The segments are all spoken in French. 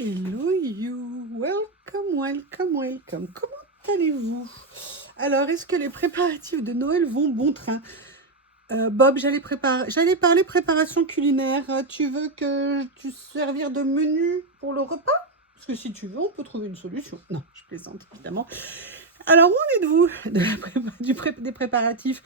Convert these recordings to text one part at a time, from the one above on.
Hello you, welcome, welcome, welcome. Comment allez-vous? Alors, est-ce que les préparatifs de Noël vont bon train? Bob, j'allais parler préparation culinaire. Tu veux que tu servir de menu pour le repas? Parce que si tu veux, on peut trouver une solution. Non, je plaisante évidemment. Alors, où en êtes-vous des préparatifs?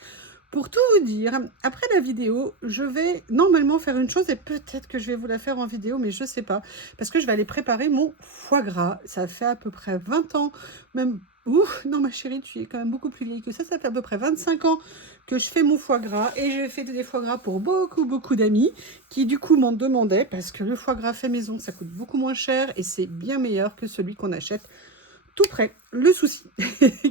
Pour tout vous dire, après la vidéo, je vais normalement faire une chose et peut-être que je vais vous la faire en vidéo, mais je ne sais pas. Parce que je vais aller préparer mon foie gras. Ça fait à peu près 20 ans, même... Ouh, non ma chérie, tu es quand même beaucoup plus vieille que ça. Ça fait à peu près 25 ans que je fais mon foie gras. Et j'ai fait des foie gras pour beaucoup d'amis qui du coup m'en demandaient. Parce que le foie gras fait maison, ça coûte beaucoup moins cher et c'est bien meilleur que celui qu'on achète tout prêt. Le souci,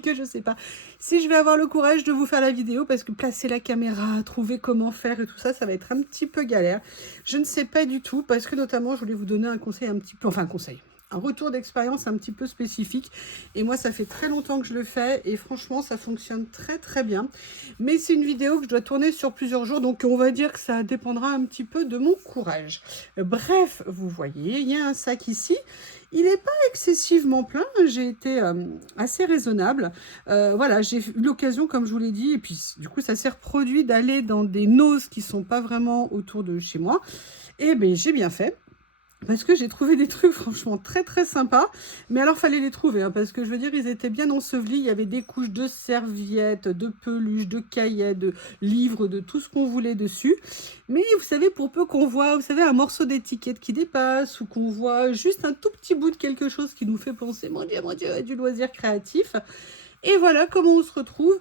que je sais pas si je vais avoir le courage de vous faire la vidéo parce que placer la caméra, trouver comment faire et tout ça, ça va être un petit peu galère. Je ne sais pas du tout parce que notamment, je voulais vous donner un conseil un petit peu, enfin un conseil, un retour d'expérience un petit peu spécifique. Et moi, ça fait très longtemps que je le fais et franchement, ça fonctionne très bien. Mais c'est une vidéo que je dois tourner sur plusieurs jours, donc on va dire que ça dépendra un petit peu de mon courage. Bref, vous voyez, il y a un sac ici. Il n'est pas excessivement plein, j'ai été assez raisonnable. Voilà, j'ai eu l'occasion, comme je vous l'ai dit, et puis du coup, ça s'est reproduit d'aller dans des noses qui ne sont pas vraiment autour de chez moi. Et bien, j'ai bien fait. Parce que j'ai trouvé des trucs franchement très sympas. Mais alors, fallait les trouver. Hein, parce que je veux dire, ils étaient bien ensevelis. Il y avait des couches de serviettes, de peluches, de cahiers, de livres, de tout ce qu'on voulait dessus. Mais vous savez, pour peu qu'on voit, vous savez, un morceau d'étiquette qui dépasse ou qu'on voit juste un tout petit bout de quelque chose qui nous fait penser, mon Dieu, à du loisir créatif. Et voilà comment on se retrouve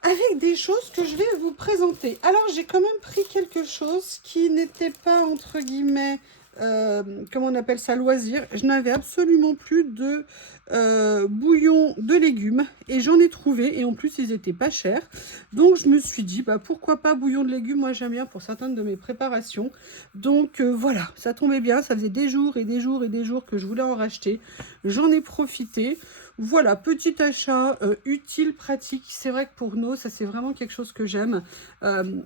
avec des choses que je vais vous présenter. Alors, j'ai quand même pris quelque chose qui n'était pas, entre guillemets, comment on appelle ça, loisir. Je n'avais absolument plus de bouillon de légumes et j'en ai trouvé et en plus ils étaient pas chers. Donc je me suis dit bah pourquoi pas bouillon de légumes, moi j'aime bien pour certaines de mes préparations. Donc voilà, ça tombait bien, ça faisait des jours que je voulais en racheter. J'en ai profité. Voilà, petit achat utile, pratique. C'est vrai que pour nous, ça c'est vraiment quelque chose que j'aime.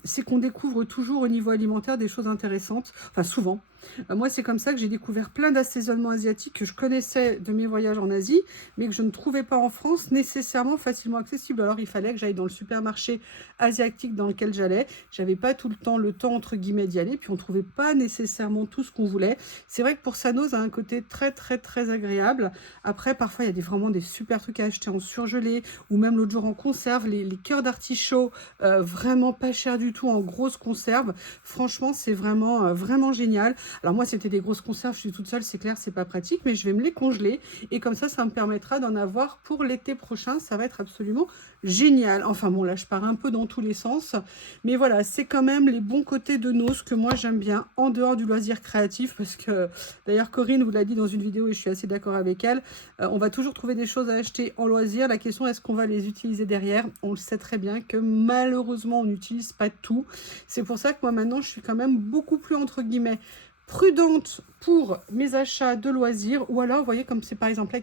C'est qu'on découvre toujours au niveau alimentaire des choses intéressantes, enfin souvent. Moi, c'est comme ça que j'ai découvert plein d'assaisonnements asiatiques que je connaissais de mes voyages en Asie, mais que je ne trouvais pas en France nécessairement facilement accessible. Alors, il fallait que j'aille dans le supermarché asiatique dans lequel j'allais. J'avais pas tout le temps entre guillemets d'y aller, puis on trouvait pas nécessairement tout ce qu'on voulait. C'est vrai que pour Sanoz, ça a un côté très agréable. Après, parfois, il y a vraiment des super trucs à acheter en surgelé, ou même l'autre jour en conserve, les cœurs d'artichaut, vraiment pas cher du tout, en grosses conserves. Franchement, c'est vraiment génial. Alors moi, c'était des grosses conserves, je suis toute seule, c'est clair, c'est pas pratique, mais je vais me les congeler et comme ça me permettra d'en avoir pour l'été prochain. Ça va être absolument génial. Enfin bon, là, je pars un peu dans tous les sens, mais voilà, c'est quand même les bons côtés de Noz que moi j'aime bien, en dehors du loisir créatif, parce que d'ailleurs Corinne vous l'a dit dans une vidéo et je suis assez d'accord avec elle, on va toujours trouver des choses à acheter en loisir. La question, est-ce qu'on va les utiliser derrière? On le sait très bien que malheureusement, on n'utilise pas tout. C'est pour ça que moi maintenant, je suis quand même beaucoup plus, entre guillemets, prudente pour mes achats de loisirs, ou alors vous voyez comme c'est par exemple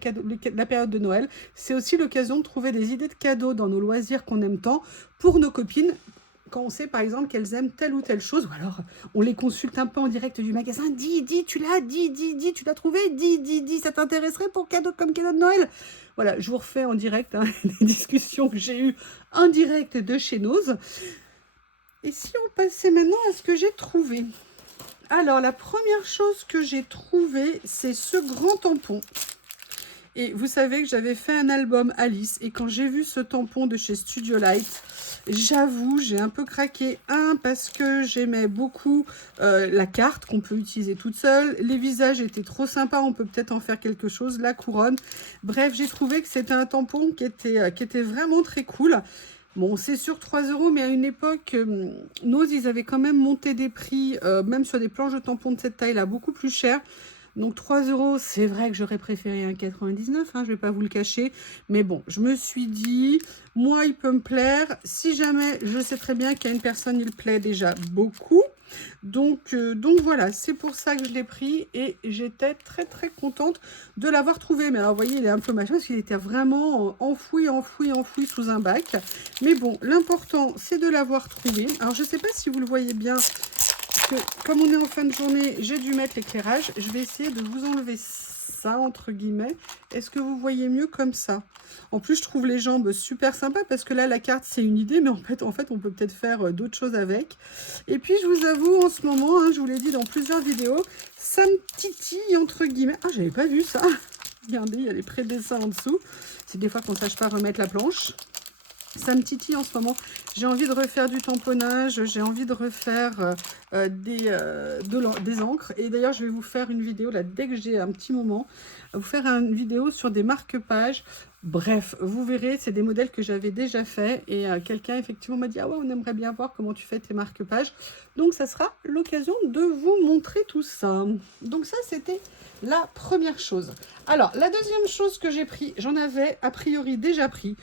la période de Noël, c'est aussi l'occasion de trouver des idées de cadeaux dans nos loisirs qu'on aime tant pour nos copines quand on sait par exemple qu'elles aiment telle ou telle chose, ou alors on les consulte un peu en direct du magasin. Dis, tu l'as, tu l'as trouvé, dis, ça t'intéresserait pour cadeau comme cadeau de Noël? Voilà, je vous refais en direct des discussions que j'ai eues en direct de chez Noz. Et si on passait maintenant à ce que j'ai trouvé? Alors, la première chose que j'ai trouvée, c'est ce grand tampon. Et vous savez que j'avais fait un album Alice. Et quand j'ai vu ce tampon de chez Studio Light, j'avoue, j'ai un peu craqué. Parce que j'aimais beaucoup la carte qu'on peut utiliser toute seule. Les visages étaient trop sympas. On peut peut-être en faire quelque chose. La couronne. Bref, j'ai trouvé que c'était un tampon qui était vraiment très cool. Bon, c'est sur 3 €, mais à une époque, Noz, ils avaient quand même monté des prix, même sur des planches de tampons de cette taille-là, beaucoup plus cher. Donc 3 €, c'est vrai que j'aurais préféré un 99, hein, je ne vais pas vous le cacher. Mais bon, je me suis dit, moi, il peut me plaire. Si jamais, je sais très bien qu'à une personne, il plaît déjà beaucoup. Donc voilà, c'est pour ça que je l'ai pris et j'étais très contente de l'avoir trouvé. Mais alors, vous voyez, il est un peu machin parce qu'il était vraiment enfoui sous un bac. Mais bon, l'important, c'est de l'avoir trouvé. Alors, je ne sais pas si vous le voyez bien, que comme on est en fin de journée, j'ai dû mettre l'éclairage. Je vais essayer de vous enlever ça, entre guillemets. Est-ce que vous voyez mieux comme ça? En plus, je trouve les jambes super sympas parce que là, la carte, c'est une idée, mais en fait on peut peut-être faire d'autres choses avec. Et puis, je vous avoue, en ce moment, hein, je vous l'ai dit dans plusieurs vidéos, ça me titille, entre guillemets. Ah, j'avais pas vu ça. Regardez, il y a les pré-dessins en dessous. C'est des fois qu'on ne sache pas remettre la planche. Ça me titille en ce moment. J'ai envie de refaire du tamponnage, j'ai envie de refaire des encres. Et d'ailleurs, je vais vous faire une vidéo, là, dès que j'ai un petit moment, vous faire une vidéo sur des marque-pages. Bref, vous verrez, c'est des modèles que j'avais déjà fait. Et quelqu'un, effectivement, m'a dit « Ah ouais, on aimerait bien voir comment tu fais tes marque-pages. » Donc, ça sera l'occasion de vous montrer tout ça. Donc, ça, c'était la première chose. Alors, la deuxième chose que j'ai pris, j'en avais a priori déjà pris.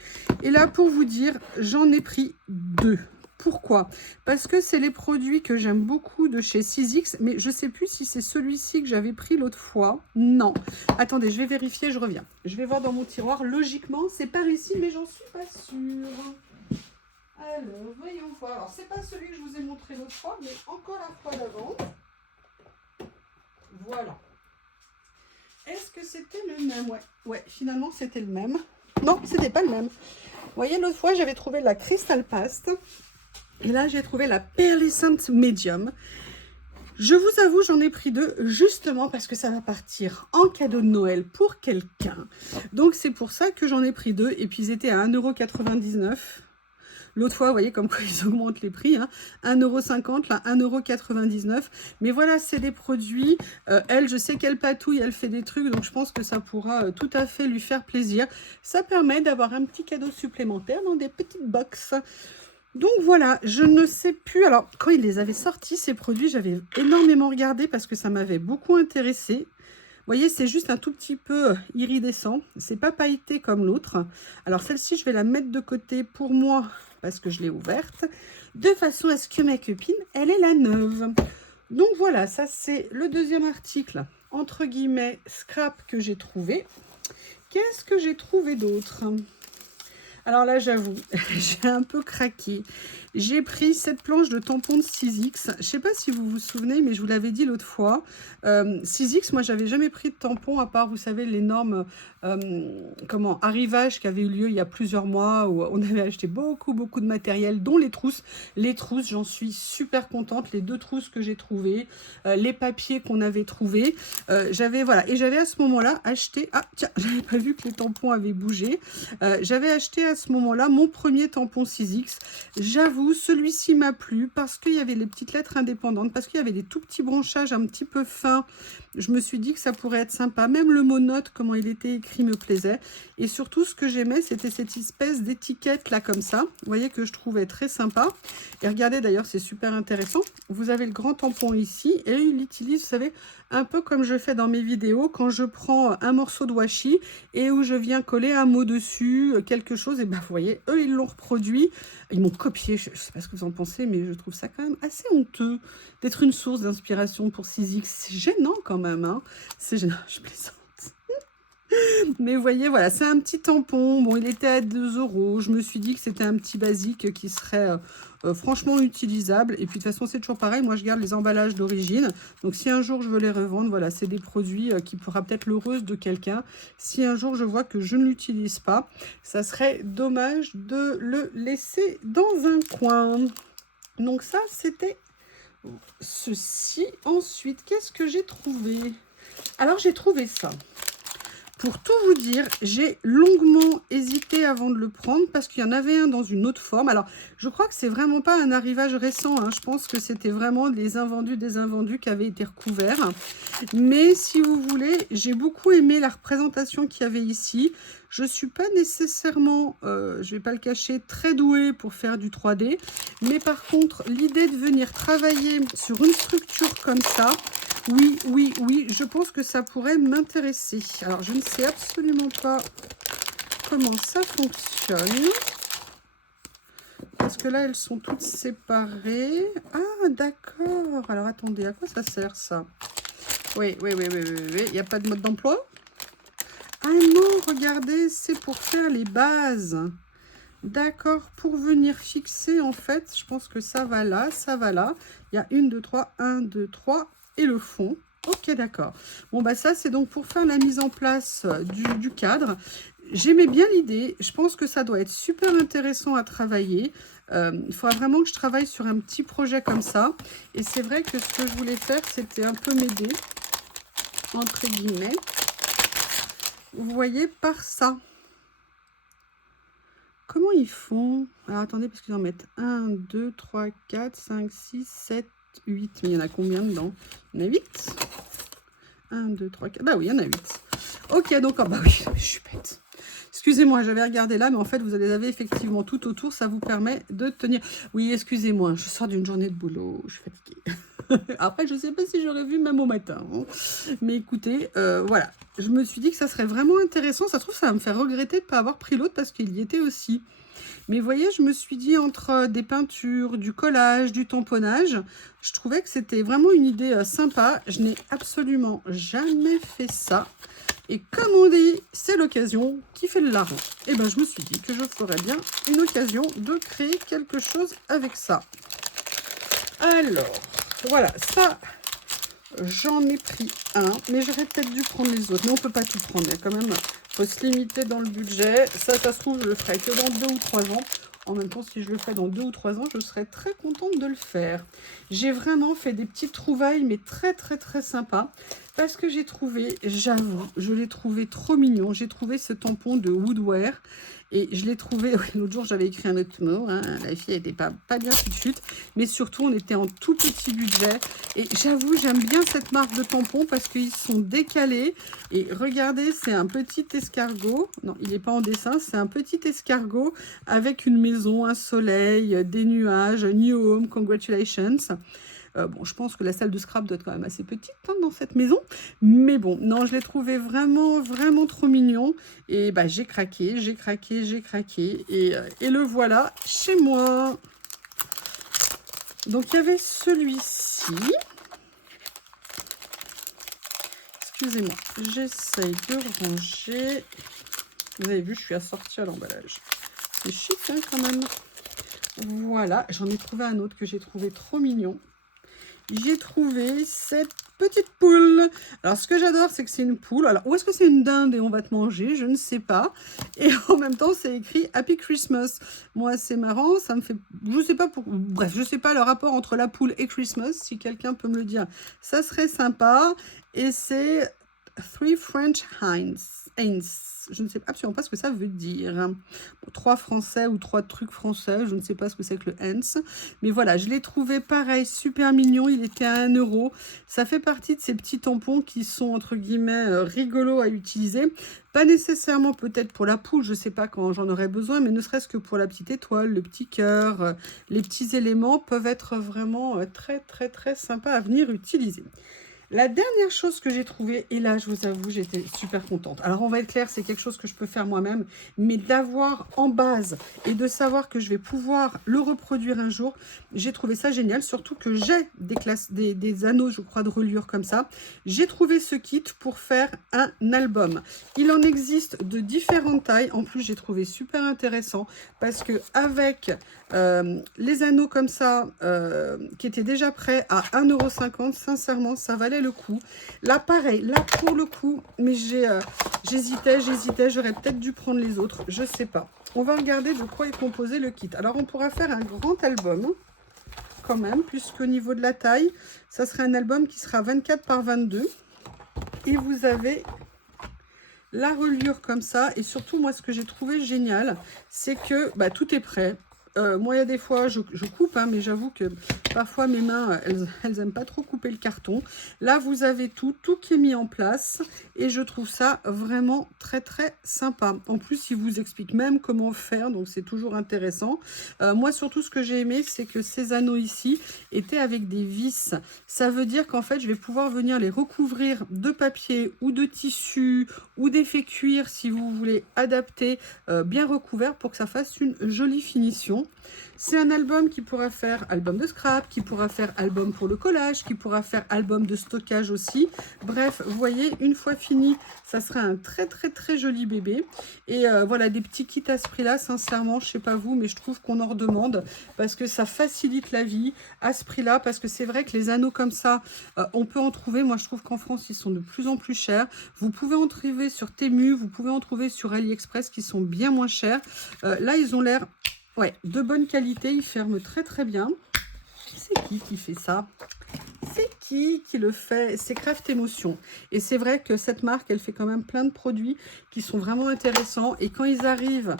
Et là, pour vous dire, j'en ai pris 2. Pourquoi? Parce que c'est les produits que j'aime beaucoup de chez 6X, mais je ne sais plus si c'est celui-ci que j'avais pris l'autre fois. Non. Attendez, je vais vérifier, je reviens. Je vais voir dans mon tiroir. Logiquement, c'est par ici, mais j'en suis pas sûre. Alors, voyons voir. Alors, c'est pas celui que je vous ai montré l'autre fois, mais encore la fois d'avant. Voilà. Est-ce que c'était le même? Ouais, finalement, c'était le même. Non, c'était pas le même. Vous voyez, l'autre fois, j'avais trouvé la Crystal Paste. Et là, j'ai trouvé la Pearlescent Medium. Je vous avoue, j'en ai pris 2, justement parce que ça va partir en cadeau de Noël pour quelqu'un. Donc, c'est pour ça que j'en ai pris 2. Et puis, ils étaient à 1,99 €. L'autre fois, vous voyez comme quoi ils augmentent les prix, hein. 1,50 €, là 1,99 €. Mais voilà, c'est des produits. Elle, je sais qu'elle patouille, elle fait des trucs, donc je pense que ça pourra tout à fait lui faire plaisir. Ça permet d'avoir un petit cadeau supplémentaire dans des petites boxes. Donc voilà, je ne sais plus. Alors, quand ils les avaient sortis, ces produits, j'avais énormément regardé parce que ça m'avait beaucoup intéressé. Vous voyez, c'est juste un tout petit peu iridescent. C'est pas pailleté comme l'autre. Alors, celle-ci, je vais la mettre de côté pour moi parce que je l'ai ouverte. De façon à ce que ma copine, elle est la neuve. Donc voilà, ça c'est le deuxième article, entre guillemets, scrap que j'ai trouvé. Qu'est-ce que j'ai trouvé d'autre ? Alors là, j'avoue, j'ai un peu craqué. J'ai pris cette planche de tampons de 6X. Je ne sais pas si vous vous souvenez, mais je vous l'avais dit l'autre fois. 6X, moi, j'avais jamais pris de tampons, à part, vous savez, l'énorme arrivage qui avait eu lieu il y a plusieurs mois, où on avait acheté beaucoup de matériel, dont les trousses. Les trousses, j'en suis super contente. Les 2 trousses que j'ai trouvées, les papiers qu'on avait trouvés. J'avais à ce moment-là acheté... Ah, tiens, j'avais pas vu que les tampons avaient bougé. J'avais acheté à ce moment-là mon premier tampon 6X. J'avoue, celui-ci m'a plu parce qu'il y avait les petites lettres indépendantes, parce qu'il y avait des tout petits branchages un petit peu fins. Je me suis dit que ça pourrait être sympa. Même le mot note, comment il était écrit, me plaisait. Et surtout, ce que j'aimais, c'était cette espèce d'étiquette là comme ça. Vous voyez que je trouvais très sympa. Et regardez, d'ailleurs, c'est super intéressant. Vous avez le grand tampon ici et il l'utilise, vous savez, un peu comme je fais dans mes vidéos quand je prends un morceau de washi et où je viens coller un mot dessus, quelque chose. Et ben, vous voyez, eux, ils l'ont reproduit. Ils m'ont copié. Je ne sais pas ce que vous en pensez, mais je trouve ça quand même assez honteux d'être une source d'inspiration pour 6X. C'est gênant quand même, hein. C'est gênant, je plaisante. Mais vous voyez, voilà, c'est un petit tampon. Bon, il était à 2 €. Je me suis dit que c'était un petit basique qui serait franchement utilisable. Et puis, de toute façon, c'est toujours pareil. Moi, je garde les emballages d'origine. Donc, si un jour, je veux les revendre, voilà, c'est des produits qui pourra peut-être l'heureuse de quelqu'un. Si un jour, je vois que je ne l'utilise pas, ça serait dommage de le laisser dans un coin. Donc, ça, c'était ceci. Ensuite, qu'est-ce que j'ai trouvé? Alors, j'ai trouvé ça. Pour tout vous dire, j'ai longuement hésité avant de le prendre parce qu'il y en avait un dans une autre forme. Alors, je crois que c'est vraiment pas un arrivage récent, hein. Je pense que c'était vraiment les invendus des invendus qui avaient été recouverts. Mais si vous voulez, j'ai beaucoup aimé la représentation qu'il y avait ici. Je ne suis pas nécessairement, je ne vais pas le cacher, très douée pour faire du 3D. Mais par contre, l'idée de venir travailler sur une structure comme ça, oui, je pense que ça pourrait m'intéresser. Alors, je ne sais absolument pas comment ça fonctionne. Parce que là, elles sont toutes séparées. Ah, d'accord. Alors, attendez, à quoi ça sert, ça? Oui. Il n'y a pas de mode d'emploi? Ah non, regardez, c'est pour faire les bases. D'accord, pour venir fixer, en fait, je pense que ça va là, ça va là. Il y a 1, 2, 3, 1, 2, 3 et le fond. Ok, d'accord. Bon, bah ça, c'est donc pour faire la mise en place du cadre. J'aimais bien l'idée. Je pense que ça doit être super intéressant à travailler. Il faudra vraiment que je travaille sur un petit projet comme ça. Et c'est vrai que ce que je voulais faire, c'était un peu m'aider, entre guillemets. Vous voyez, par ça. Comment ils font? Alors, attendez, parce qu'ils en mettent 1, 2, 3, 4, 5, 6, 7, 8. Mais il y en a combien dedans? Il y en a 8. 1, 2, 3, 4. Bah oui, il y en a 8. Ok, donc, oh bah oui, je suis bête. Excusez-moi, j'avais regardé là, mais en fait, vous les avez effectivement tout autour. Ça vous permet de tenir. Oui, excusez-moi, je sors d'une journée de boulot. Je suis fatiguée. Après, je ne sais pas si j'aurais vu même au matin. Hein. Mais écoutez, voilà. Je me suis dit que ça serait vraiment intéressant. Ça se trouve, ça va me faire regretter de ne pas avoir pris l'autre parce qu'il y était aussi. Mais vous voyez, je me suis dit entre des peintures, du collage, du tamponnage, je trouvais que c'était vraiment une idée sympa. Je n'ai absolument jamais fait ça. Et comme on dit, c'est l'occasion qui fait le larron. Et bien, je me suis dit que je ferais bien une occasion de créer quelque chose avec ça. Alors, voilà, ça, j'en ai pris un, mais j'aurais peut-être dû prendre les autres. Mais on ne peut pas tout prendre, quand même. Il faut se limiter dans le budget. Ça se trouve, je le ferai que dans 2 ou 3 ans. En même temps, si je le fais dans 2 ou 3 ans, je serais très contente de le faire. J'ai vraiment fait des petites trouvailles, mais très, très, très sympas. Parce que j'ai trouvé, j'avoue, je l'ai trouvé trop mignon. J'ai trouvé ce tampon de Woodware. Et je l'ai trouvé, oui, l'autre jour, j'avais écrit un autre mot. Hein, la fille n'était pas bien tout de suite. Mais surtout, on était en tout petit budget. Et j'avoue, j'aime bien cette marque de tampons parce qu'ils sont décalés. Et regardez, c'est un petit escargot. Non, il n'est pas en dessin. C'est un petit escargot avec une maison, un soleil, des nuages, New Home, Congratulations. Bon, je pense que la salle de scrap doit être quand même assez petite hein, dans cette maison. Mais bon, non, je l'ai trouvé vraiment, vraiment trop mignon. Et bah, j'ai craqué, j'ai craqué, j'ai craqué. Et le voilà chez moi. Donc, il y avait celui-ci. Excusez-moi, j'essaye de ranger. Vous avez vu, je suis assortie à l'emballage. C'est chic hein, quand même. Voilà, j'en ai trouvé un autre que j'ai trouvé trop mignon. J'ai trouvé cette petite poule. Alors, ce que j'adore, c'est que c'est une poule. Alors, où est-ce que c'est une dinde et on va te manger? Je ne sais pas. Et en même temps, c'est écrit Happy Christmas. Moi, c'est marrant. Ça me fait... Je sais pas pour... Bref, je sais pas le rapport entre la poule et Christmas. Si quelqu'un peut me le dire, ça serait sympa. Et c'est... Three French Heinz. Je ne sais absolument pas ce que ça veut dire. Bon, 3 français ou 3 trucs français. Je ne sais pas ce que c'est que le Heinz. Mais voilà, je l'ai trouvé pareil, super mignon. Il était à 1 €. Ça fait partie de ces petits tampons qui sont, entre guillemets, rigolos à utiliser. Pas nécessairement peut-être pour la poule, je ne sais pas quand j'en aurais besoin, mais ne serait-ce que pour la petite étoile, le petit cœur, les petits éléments peuvent être vraiment très, très, très sympas à venir utiliser. La dernière chose que j'ai trouvée, et là, je vous avoue, j'étais super contente. Alors, on va être clair, c'est quelque chose que je peux faire moi-même, mais d'avoir en base et de savoir que je vais pouvoir le reproduire un jour, j'ai trouvé ça génial, surtout que j'ai des anneaux, je crois, de reliure comme ça. J'ai trouvé ce kit pour faire un album. Il en existe de différentes tailles. En plus, j'ai trouvé super intéressant parce que avec les anneaux comme ça, qui étaient déjà prêts à 1,50 €, sincèrement, ça valait le coup. Là, pareil, là, pour le coup, mais j'hésitais, j'aurais peut-être dû prendre les autres, je sais pas. On va regarder de quoi est composé le kit. Alors, on pourra faire un grand album, quand même, puisqu'au niveau de la taille, ça serait un album qui sera 24 par 22. Et vous avez la reliure comme ça. Et surtout, moi, ce que j'ai trouvé génial, c'est que bah, tout est prêt. Moi, il y a des fois, je coupe, hein, mais j'avoue que parfois, mes mains, elles aiment pas trop couper le carton. Là, vous avez tout qui est mis en place. Et je trouve ça vraiment très, très sympa. En plus, il vous explique même comment faire. Donc, c'est toujours intéressant. Moi, surtout, ce que j'ai aimé, c'est que ces anneaux ici étaient avec des vis. Ça veut dire qu'en fait, je vais pouvoir venir les recouvrir de papier ou de tissu ou d'effet cuir, si vous voulez adapter, bien recouvert pour que ça fasse une jolie finition. C'est un album qui pourra faire album de scrap, qui pourra faire album pour le collage, qui pourra faire album de stockage aussi. Bref, vous voyez, une fois fini, ça sera un très très très joli bébé. Et voilà, des petits kits à ce prix-là, sincèrement, je sais pas vous, mais je trouve qu'on en redemande parce que ça facilite la vie à ce prix-là. Parce que c'est vrai que les anneaux comme ça, on peut en trouver. Moi, je trouve qu'en France, ils sont de plus en plus chers. Vous pouvez en trouver sur Temu, vous pouvez en trouver sur AliExpress qui sont bien moins chers. Là, ils ont l'air... Ouais, de bonne qualité, il ferme très très bien. C'est qui fait ça? C'est qui le fait? C'est Craft Emotion. Et c'est vrai que cette marque, elle fait quand même plein de produits qui sont vraiment intéressants. Et quand ils arrivent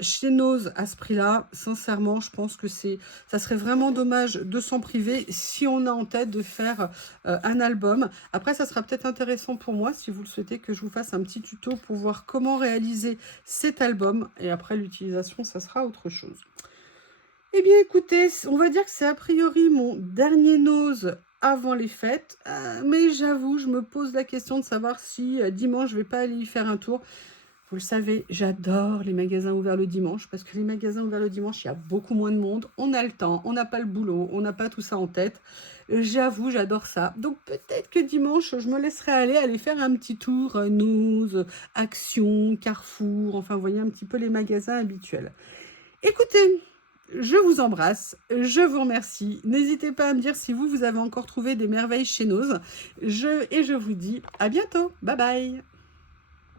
chez Nose à ce prix-là, sincèrement, je pense que ça serait vraiment dommage de s'en priver si on a en tête de faire un album. Après, ça sera peut-être intéressant pour moi, si vous le souhaitez, que je vous fasse un petit tuto pour voir comment réaliser cet album. Et après, l'utilisation, ça sera autre chose. Eh bien, écoutez, on va dire que c'est a priori mon dernier Nose avant les fêtes. Mais j'avoue, je me pose la question de savoir si dimanche, je vais pas aller y faire un tour. Vous le savez, j'adore les magasins ouverts le dimanche parce que les magasins ouverts le dimanche, il y a beaucoup moins de monde. On a le temps, on n'a pas le boulot, on n'a pas tout ça en tête. J'avoue, j'adore ça. Donc peut-être que dimanche, je me laisserai aller faire un petit tour Nose, Action, Carrefour, enfin, vous voyez un petit peu les magasins habituels. Écoutez, je vous embrasse, je vous remercie. N'hésitez pas à me dire si vous avez encore trouvé des merveilles chez Nose. Et je vous dis à bientôt. Bye bye.